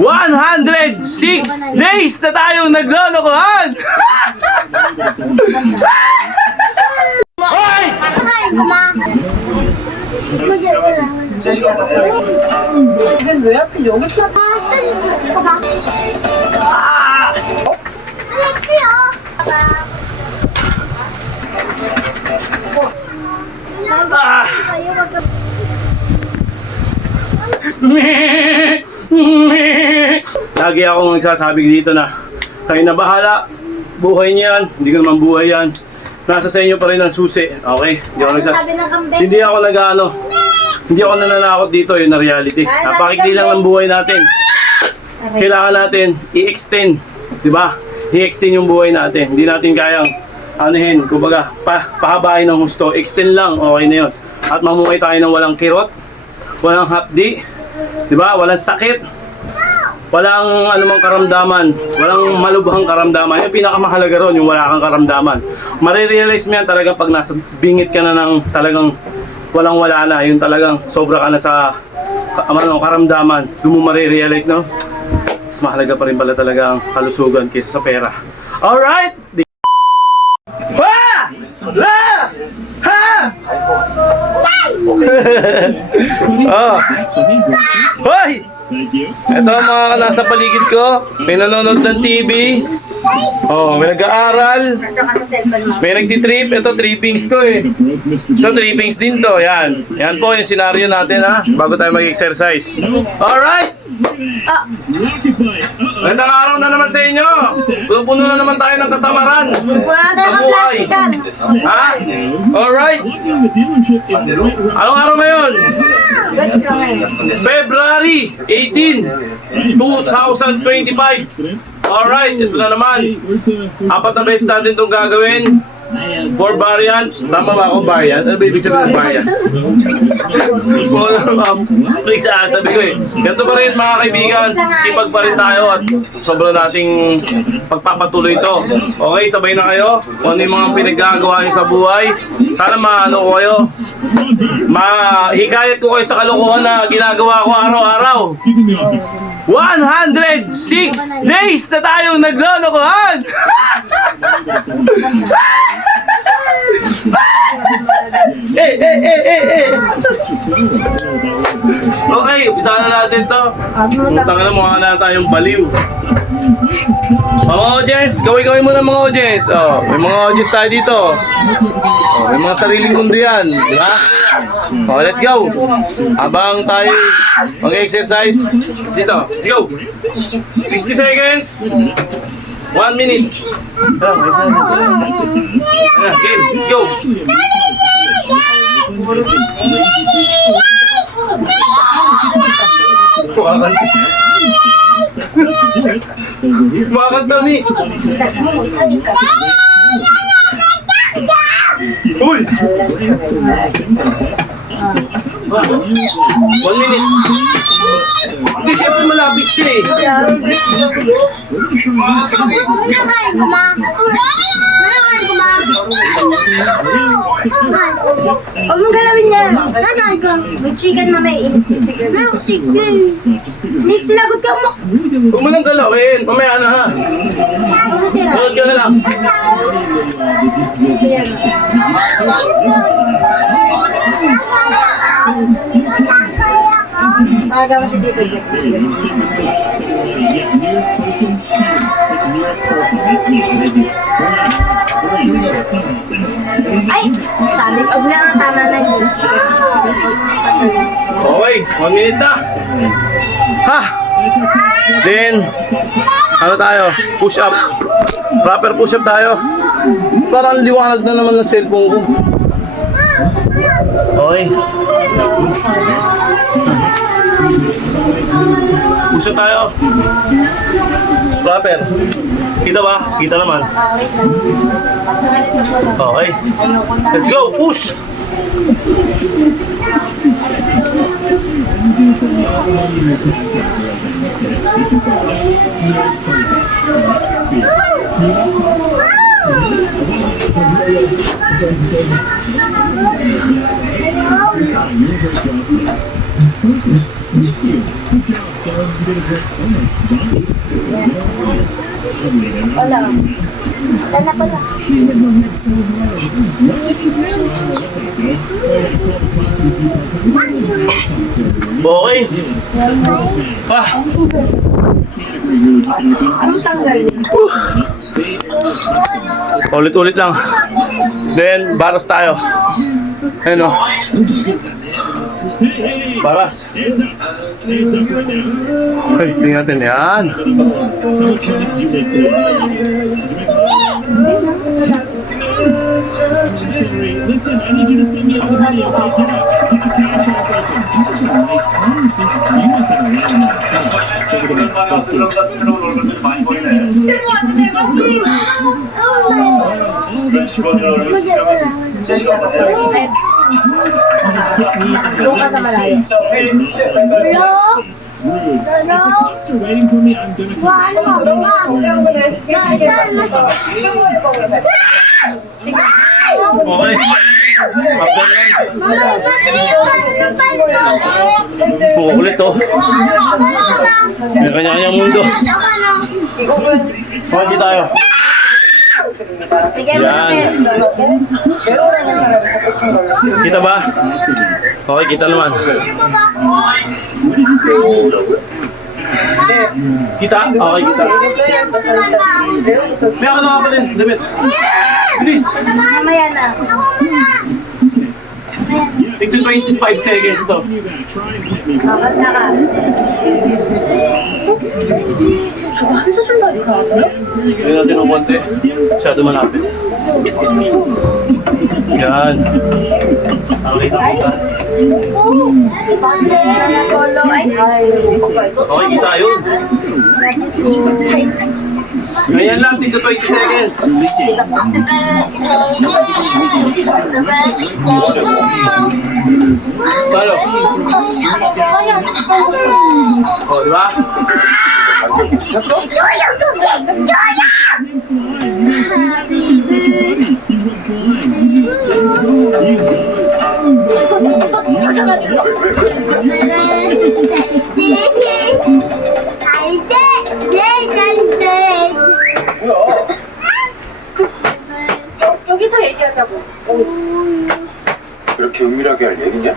106 days na tayong naglolokohan! Hoy! Lagi akong nagsasabi dito na kayo na bahala, buhay niyo yan, hindi ko naman buhay yan. Nasa sa inyo pa rin ang susi, okay? Hindi ako hindi ako nananakot dito, yun na reality. Napakikli lang ng buhay natin. Kailangan natin i-extend, di ba? I-extend yung buhay natin. Hindi natin kayang anuhin, kumbaga, pahabain ng husto. Extend lang, okay na yun. At mamuhay tayo ng walang kirot, walang hapdi, di ba? Walang sakit, walang anumang karamdaman, walang malubhang karamdaman. Yung pinakamahalaga ron, yung wala kang karamdaman. Marirealize mo yan talaga pag nasa bingit ka na ng talagang walang-wala na. Yung talagang sobra ka na sa karamdaman. Doon mo marirealize, no? Mas mahalaga pa rin pala talaga ang kalusugan kaysa sa pera. Alright! Ha! Ha! Ha! Oh. Hoy! Ito ang mga nasa paligid ko. May nanonood ng TV. Oh, may nag-aaral. May nagtitrip. Ito, trippings to eh. Ito, trippings din to. Yan. Yan po yung senaryo natin ha. Bago tayo mag-exercise. Alright! Magandang araw na naman sa inyo. Puno na naman tayo ng katamaran. Ang buhay. Ha? Alright. Anong araw ngayon? February 18, 2025. Alright, ito na naman. Apat na beses natin itong gagawin. 4 variant. Tama ba ako variant? Ano ba ibig sabihin ng variant? Sabi ko eh. Ganito pa rin mga kaibigan. Sipag pa rin tayo at sobrang nating pagpapatuloy ito. Okay, sabay na kayo. Kung ano yung mga pinaggagawa niyo sa buhay. Sana maano ko kayo. Mahikayat ko kayo sa kalokohan na ginagawa ko araw-araw. 106 days na tayong naglolokohan! Okay, umpisa na natin to. Tanga na mukha na tayong baliw. Mga audience, gawin muna mga audience. Oh, may mga audience tayo dito. Oh, may mga sariling mundo yan, di ba? Okay, let's go. Habang tayo mag-exercise dito, let's go. 60 seconds. 1 minute. Game, let's go. Bakit kami? Uy! 1 minute. Hindi, siyempre malapit siya eh. Huwag mong galawin yan. May chicken na may inisip. Chicken. Nick, sinagot ka mo. Huwag mo lang galawin. Mamaya na ha. Sunod ka na lang. Magawa siya dito, Jeff. Ay! Sabi, huwag lang ang tama na yun. Okay, 1 minute na. Ha! Then, ano tayo? Push up. Proper push up tayo. Parang liwanag na naman ng cellphone ko. Okay. Push up tayo. Proper. Kita ba? Kita naman. Okay. Let's go. Push. Wala. Wala na pala. Okay. Ah, Anong tanggal yun? ulit-ulit lang. Then, baras tayo. Ano? Baras. Okay, tingnan natin yan. Listen, I need you to send me all the money, okay? Get your cash app open. These are some nice cars, dude. You must have a lot of money. Send it to me. Dusty. All that Doon ka sa malayo. Hello? Rude. If the cops are waiting for me, I'm gonna Okay. Ulit oh. May kanya-kanyang mundo. Okay tayo. Bigay mo natin. Kita ba? Okay, kita naman. Kita? Okay, kita. May ako nga pala, damit. Bilis! Mamaya na. Tignan 25 seconds to. Bakit na ka? Saan sa sunod ka? Hindi natin ang konti. Masyado malapit. Yan. Okay, nakita. Okay, kita yun. Ngayon lang, tignan 20 seconds. Paano? O, di ba? 여기서 얘기하자고. 여기서. 그렇게 은밀하게 할 얘기냐?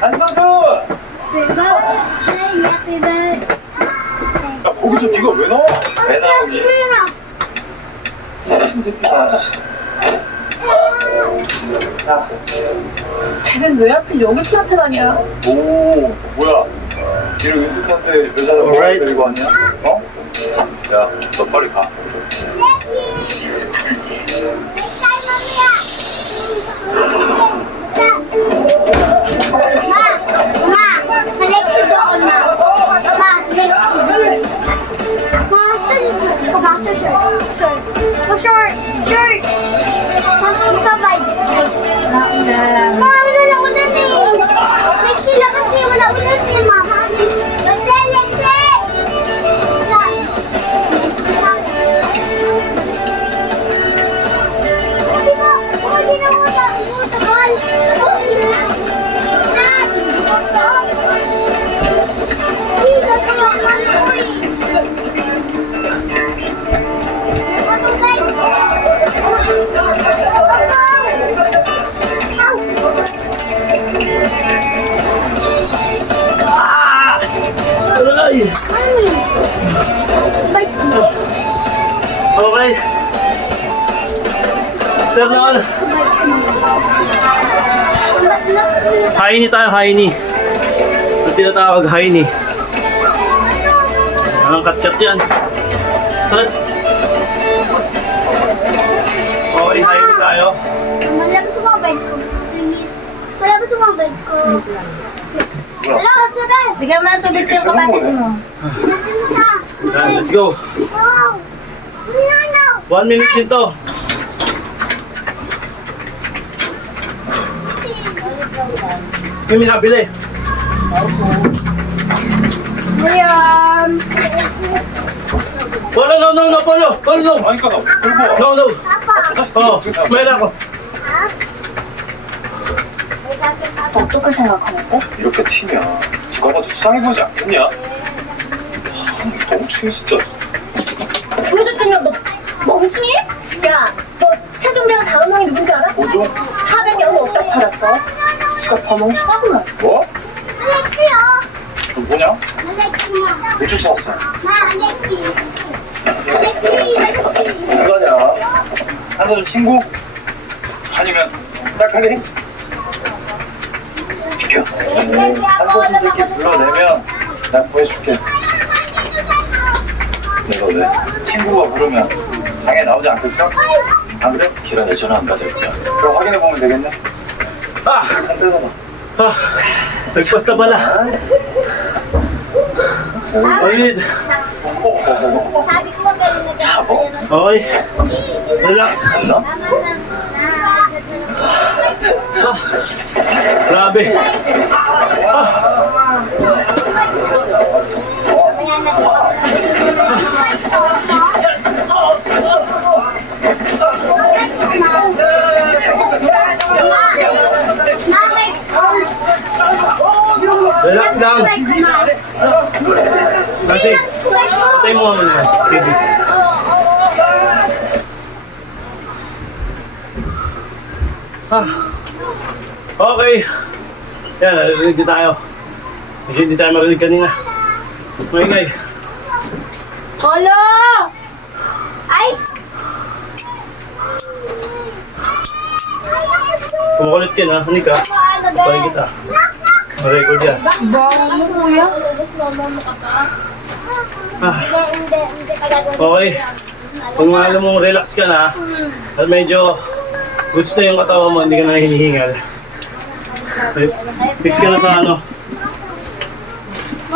안성준! 야 거기서 네가 왜 나와? 왜 나오니? 미친 새끼야. 쟤는 왜 하필 여기서 나타나냐? 오 뭐야? 이런 으슥한데 여자를 뭐 Alright. 데리고 왔냐? 어? 야 너 빨리 가. Alexi doon na. Ma, Alexi. Boxer shirt. Short. Sabay. Ma, wala na ulan eh. Alexi lang kasi wala ulan eh, mama. Basta Alexi. Hindi na mo tagal. Ay! Okay. Turn on. Haini tayo, haini. Ito tinatawag haini. Anong kat-kat yan? Saan? Okay, haini tayo. Wala ba sumabay ko? Please. Wala ba sumabay ko? Hello, Bebe! Bigyan mo ng tubig sa kapatid mo. Bigyan mo sa... Yan, let's go. Wow! Ano? 1 minute dito. May nabili. Ngayon! Polo, no, Polo. Polo, no. 아니 그니까 너 No. Papa! 자식 Oh, 어떻게 살아? meron ako. Ha? May kakit ako. 어떻게 생각하는데? 이렇게 튀면 누가 봐도 수상해 보이지 않겠냐? 너무 추해 진짜. 구해줬더니 너 멍청이? 야, 너 세종대왕 다음 왕이 누군지 알아? 뭐죠? 400년 없다 팔았어. 수가 더 멍청하구만. 뭐? 알렉시요. 너 뭐냐? 알렉시요. 왜 쫓아왔어? 나 알렉시. 알렉시. 누가냐? 한사람 친구? 아니면 딸칼리? 비켜. 한서준 새끼 불러내면 난 구해줄게. 내가 왜? 친구가 부르면 당연히 나오지 않겠어? 안 그래? 기란에 전화 안 받을 거야. 그럼 확인해보면 되겠네. Ah! 한 뺏어봐. Ah! Nagpas na pala. Ulit. Sabi ko magaling na ganyan. Okay. Relax. ano? Grabe. Relax lang. Kasi, patay mo naman yan. Baby. Okay. Yan, narinig din tayo. Kasi hindi tayo marinig kanina. Maingay. Hello! Ay! Kumukulit yan ha. Hanik ka. Balik kita. Ma-record yan. Bang mo, kuya. Okay. Kung alam mong relax ka na, at medyo goods na yung katawan mo, hindi ka na hinihingal. Fix ka na sa ano.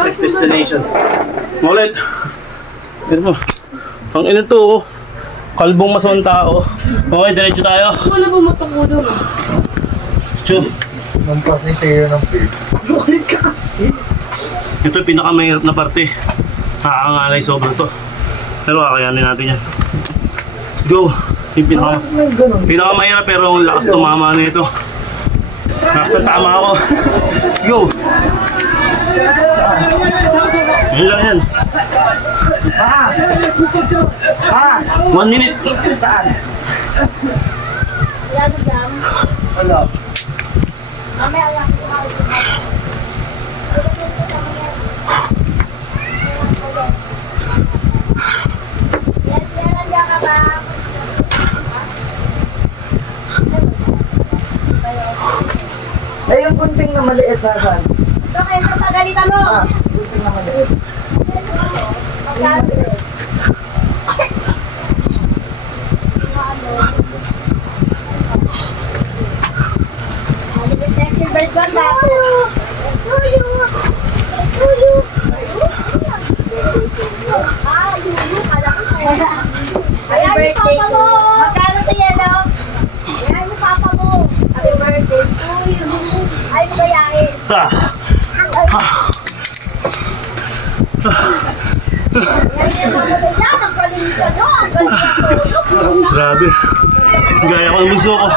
Next destination. Ulit. Tignan mo. Ang ina to, oh. Kalbong masawang tao. Okay, diretso tayo. Wala mo matakulo. Chu. Nampasning tayo ng pig. Ito yung pinakamahirap na parte. Nakakangalay sobra to. Pero kakayanin natin yan. Let's go. Yung pinakamahirap pero ang lakas tumama na ito. Nasa tama ako. Let's go. Yun lang yan. 1 minute. Saan? Wala. Wala. Mamaya lang. Nandiyan ka ba? Eh, yung kunting na maliit na saan? Ito kayo sa pagalitan mo. Kunting na maliit. Silver Swan dato. Happy birthday to you. Magkano to yan, no? Ayan yung papa mo. Happy birthday to you. Ay, mabayahin. Ah. Grabe. Gaya ko ng bunso ko.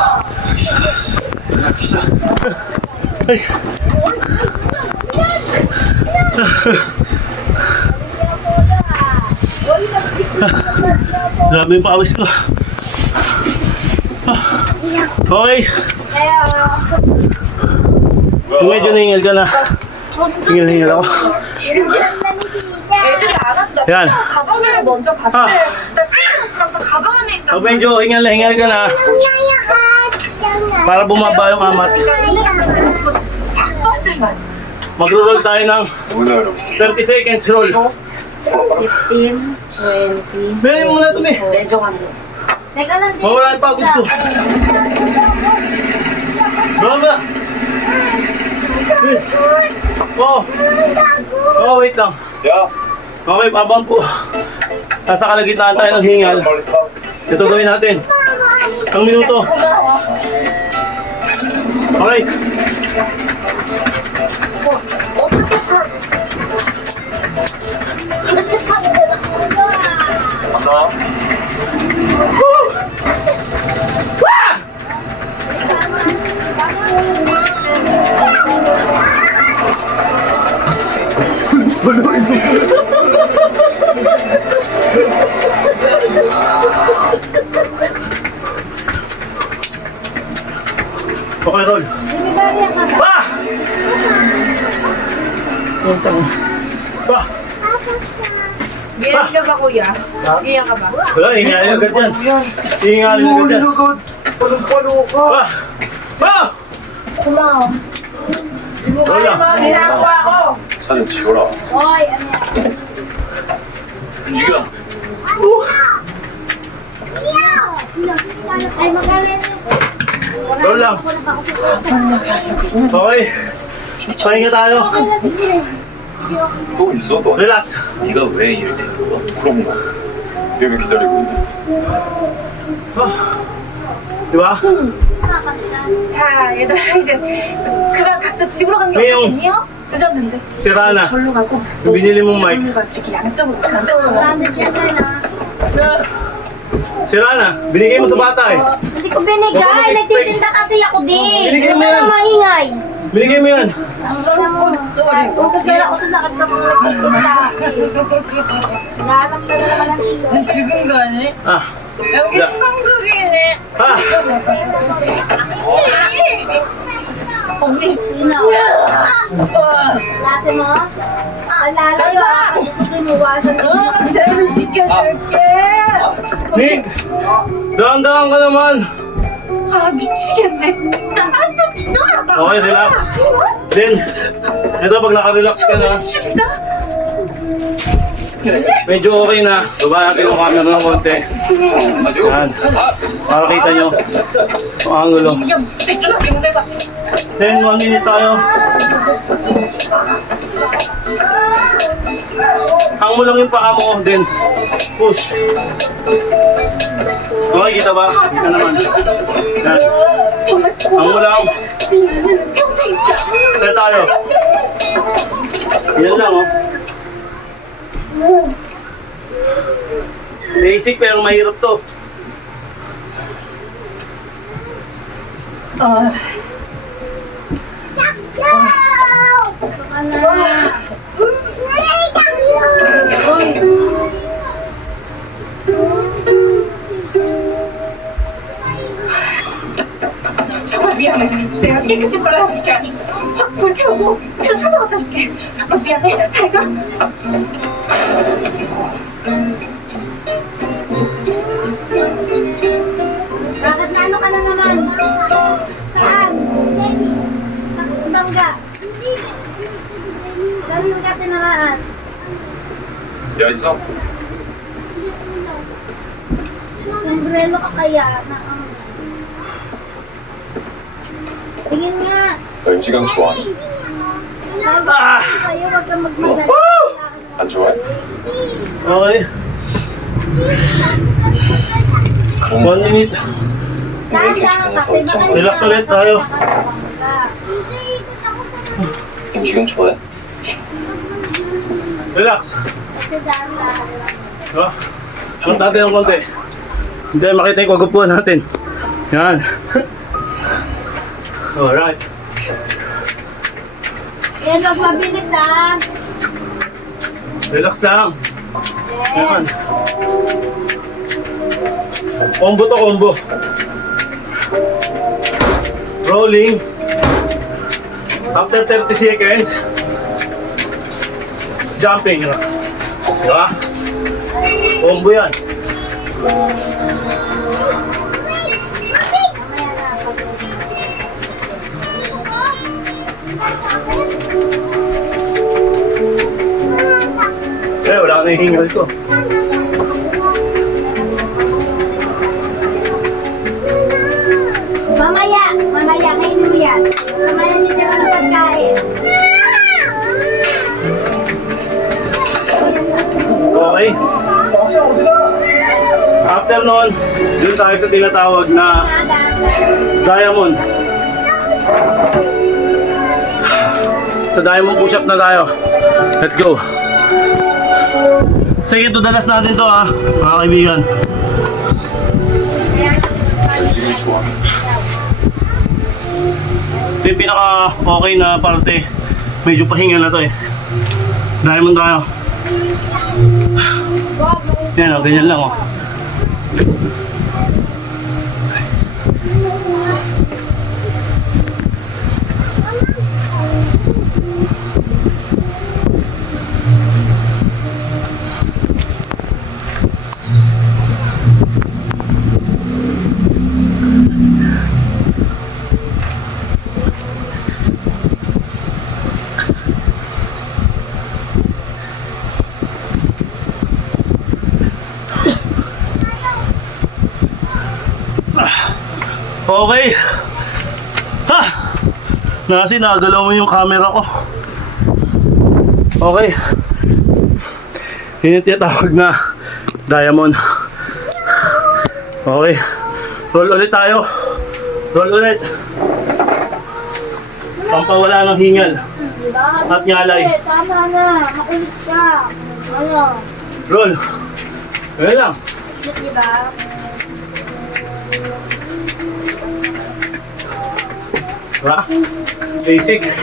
Ay. Grabe yung pawis ko. Okay. Kung medyo nahingal ka na. Hingal ako. 애들이 안 와서 나 야. 가방 들고 먼저 갔대. 아. 나 지금 또 가방 안에 있다. Kung medyo hingal ka na. Para bumaba yung amat. 오늘은 지금 버스만. Magro-roll tayo ng 뭐냐 여러분. 30 seconds roll. 15, 20. Bili mo muna ito eh. 매정한 거. Teka lang. Mawala yung pagod ko. Baba! Yes. Oh! Oh, wait lang. 야. Okay, pabang po. Nasa kalagitnaan tayo ng hingal. 빨리 타. Ito gawin natin. Isang minuto. Okay. 간다. Okay, Rol. Ah! Ah! Giyan ka ba, kuya? Giyan ka ba? Wala, hingalin agad yan. Hingalin Oh, agad yan. lugod. Palong-palo ka. Ah! Ah! Kumaw. Wala. Ginagawa ko! 사진 지워라. Hoy, ano yan? 움직여. Ay, magaling. Roll lang. Okay. Pahinga tayo. Okay na, sige. 또 있어 너? Relax. 네가 왜 일을 데리고 가? 그럼 뭐? 여기 기다리고 있는데. Diba? 자, 얘들아 이제 그만 각자 집으로 가는 게 매형. 어떻겠니요? 늦었는데. Si Rana. 절로 가서 Binili mong mic. 절로 가서 이렇게 양쪽으로 강쪽으로 가. Branded yan, na. Si Rana, binigay mo sa bata eh. Hindi ko binigay. Nagtitinda kasi ako din. Binigay mo Ano yan. ka maingay? Binigay mo yan. Utos na kat ng mga nagtitinda. Lahat na naman ang sila. 죽은 거 아니? Ah. 여기 야. 천국이네. Ah. 언니. Sino? Lase mo? Lalayo ah. Inuwasan 너 대를 시켜줄게. Nick! Dahan-dahan ka naman. 아 미치겠네. 나좀 비켜봐. Okay, relax. Then, ito pag naka-relax ka na, 죽인다. medyo okay na. Baba natin yung camera ng konti. Yan. Para kita nyo ang angulo. 야 진짜 이러다 내가. Then, 1 minute tayo. Hang mo lang yung paa mo, then push. Okay, kita ba? Kita naman. Yan. 정말 Hang mo lang. 네 눈에는 평생 있지 않아. Start tayo. Yan lang, oh. Basic pero mahirap to. 정말 미안해. 내가 깨끗이 빨아줄 게 아니고 확 불태우고 그 사서 갖다 줄게. 정말 미안해. 잘 가. Bakit na ano ka na naman? Saan? Bangga. Saan yung katinamaan? 야 있어. Sombrero ka kaya? Tingin nga. 너 임시강 좋아하니? Sa'yo, wag kang magmadali. 안 좋아해? Okay. 1 minute. 너에게 주변에서 일정 Relax ulit tayo. 임시강 좋아해? Relax. Oh. Punta natin ng konti. Hindi makita yung kagupuan natin. Yan. Alright. Yan, wag mabilis ah. Relax lang. Yan. Combo to combo. Rolling. After 30 seconds, jumping. Diba? Combo yan. Eh, wala na yung hingal ko. Mamaya, kainin mo yan. Mamaya nitira ng pagkain. Okay? After nun, dun tayo sa tinatawag na diamond. Sa diamond push-up na tayo. Let's go. Sige, tudalas natin to ha, mga kaibigan. 임시강 좋아. Ito yung pinaka okay na parte. Medyo pahinga na to eh. Diamond tayo. Yan o, ganyan lang o. Okay. Ha! Nasi, nagalaw mo yung camera ko. Okay. Yun yung tinatawag na diamond. Okay. Roll ulit tayo. Roll ulit. Pampawala ng hingal. At ngalay. Tama na. Makulit ka. Ano? Roll. Ganyan lang. Diba? Diba? Basic. Sige,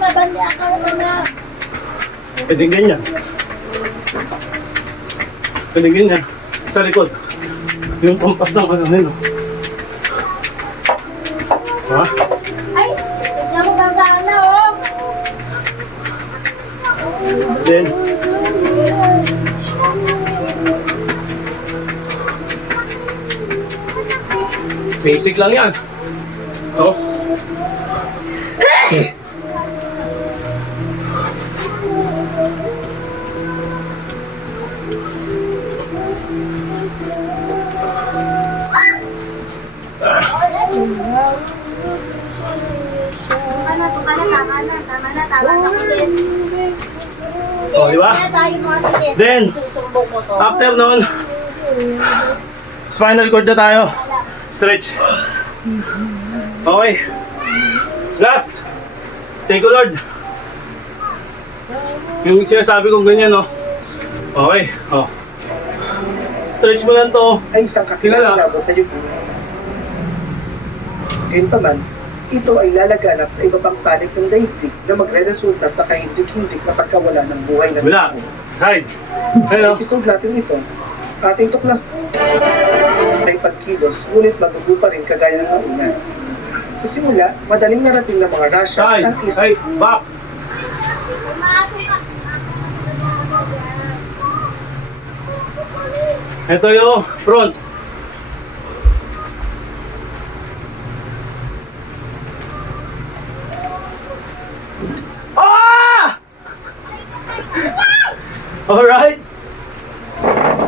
mabandi ka naman na. Pwede ganyan. Pwede ganyan. Sa likod. Yung pampas ng ano nilo. Ha? Ay, tignan mo bang sana, oh. Then, basic lang yan. Oh. Tama na ulit. Oh, di ba? Kaya tayo mga sige. Then, Susumbong ko to. after nun, spinal cord na tayo. Stretch. Okay. Last. Take a Lord. Yung sinasabi kong ganyan, no? Okay. Oh. Stretch mo lang to. Ay isang Kilala. kakilala na yung Gayunpaman, ito ay lalaganap sa iba pang panig ng daigdig na magre-resulta sa kahindig-hindig na pagkawala ng buhay na Wala. tao. Hide. Sa Hello. episode natin ito, ating tuklas ay pagkilos, ngunit magugo pa rin kagaya ng nauna. Sa simula, madaling narating ng mga rashes Hide. ang isip. Hide. Back. Ito yung front. Ah! Alright.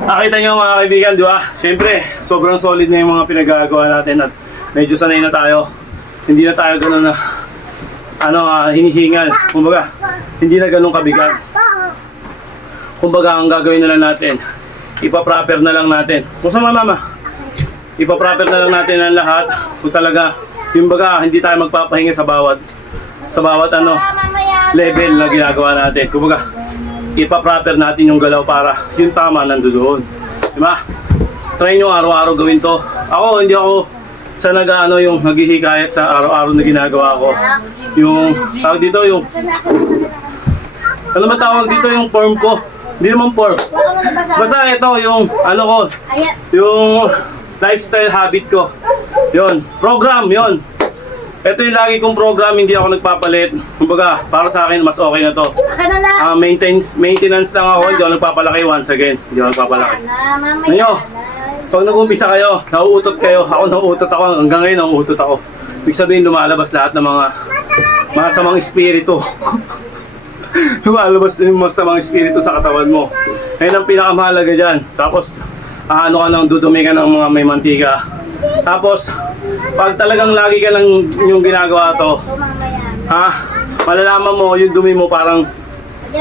Nakita nyo mga kaibigan, di ba? Siyempre, sobrang solid na yung mga pinagagawa natin at medyo sanay na tayo. Hindi na tayo ganun na hinihingal. Kumbaga, hindi na ganun kabigat. Kumbaga, ang gagawin na lang natin, ipaproper na lang natin. Masama mama. Ipaproper na lang natin ang lahat. Kung talaga, yung baga, hindi tayo magpapahinga sa bawat level na ginagawa natin. Kumbaga, ipaproper natin yung galaw para yung tama nandoon. Diba? Try nyo araw-araw gawin to. Ako, hindi ako sa yung naghihikayat sa araw-araw na ginagawa ko. Yung, tawag dito yung, ano ba tawag dito yung form ko? Hindi naman form. Basta ito yung, ko, yung lifestyle habit ko. Yun, program, yun. Ito yung lagi kong program, hindi ako nagpapalit. Kumbaga, para sa akin, mas okay na to. Maintenance lang ako, hindi ako nagpapalaki once again. Hindi ako nagpapalaki. Ngayon, pag nag-umpisa kayo, nauutot kayo. Ako nauutot ako, hanggang ngayon nauutot ako. Ibig sabihin, lumalabas lahat ng mga masamang espiritu. Lumalabas yung masamang espiritu sa katawan mo. Ngayon ang pinakamahalaga dyan. Tapos, ka nang dudumi ka ng mga may mantika. Tapos, pag talagang lagi ka lang yung ginagawa to, malalaman mo yung dumi mo parang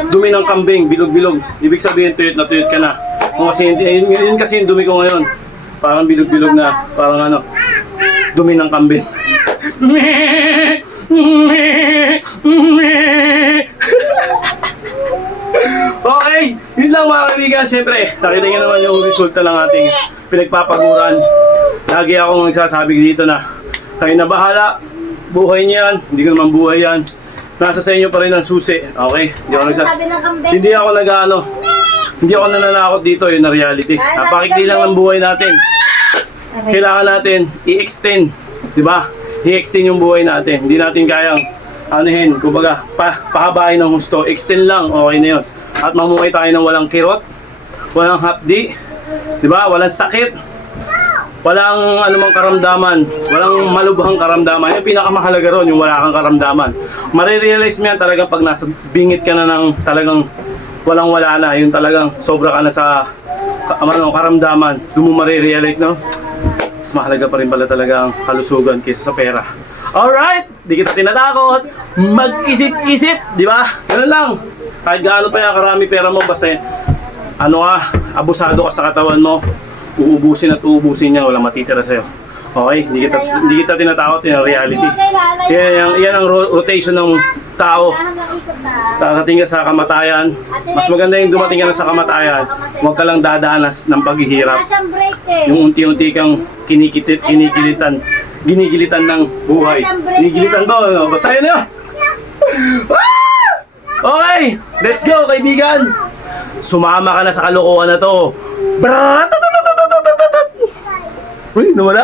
dumi ng kambing, bilog-bilog. Ibig sabihin, tuyot na tuyot ka na. Kung kasi, yun kasi yung dumi ko ngayon. Parang bilog-bilog na, parang dumi ng kambing. Okay, yun lang mga kaibigan. Siyempre, nakita nyo naman yung resulta ng ating pinagpapaguran. Lagi akong nagsasabi dito na kayo na bahala. Buhay niyo yan. Hindi ko naman buhay yan. nasa sa inyo pa rin ang susi. Okay? Sabi ng kambing. Hindi ako nag-ano. Hindi ako nananakot dito, yun na reality. Napakikli lang ng buhay natin. Kailangan natin i-extend, di ba? I-extend yung buhay natin. Hindi natin kayang anuhin, kumbaga, pahabain ng husto. Extend lang, okay na yun. At mamuhay tayo ng walang kirot, walang hapdi, di ba? Walang sakit, walang anumang karamdaman, walang malubhang karamdaman. Yung pinakamahalaga ron, yung wala kang karamdaman. Marirealize mo yan talagang pag nasa bingit ka na ng talagang walang-wala na, yung talagang sobra ka na sa karamdaman, doon mo marirealize, no? Mas mahalaga pa rin pala talaga ang kalusugan kaysa sa pera. Alright! Di kita tinatakot. Mag-isip-isip, di ba? Ganun lang. Kahit gaano pa yan karami pera mo, basta abusado ka sa katawan mo, uubusin at uubusin niya, walang matitira sa'yo. Okay? Hindi kita tinatakot, yung reality. Yan ang rotation ng tao. Darating ka sa kamatayan. Mas maganda yung dumating ka na sa kamatayan. Huwag ka lang dadanas ng paghihirap. Yung unti-unti kang ginigilitan ng buhay. Ginigilitan ba? Basta yun yun. Okay, let's go kaibigan. Sumama ka na sa kalokohan na to. Uy, nawala.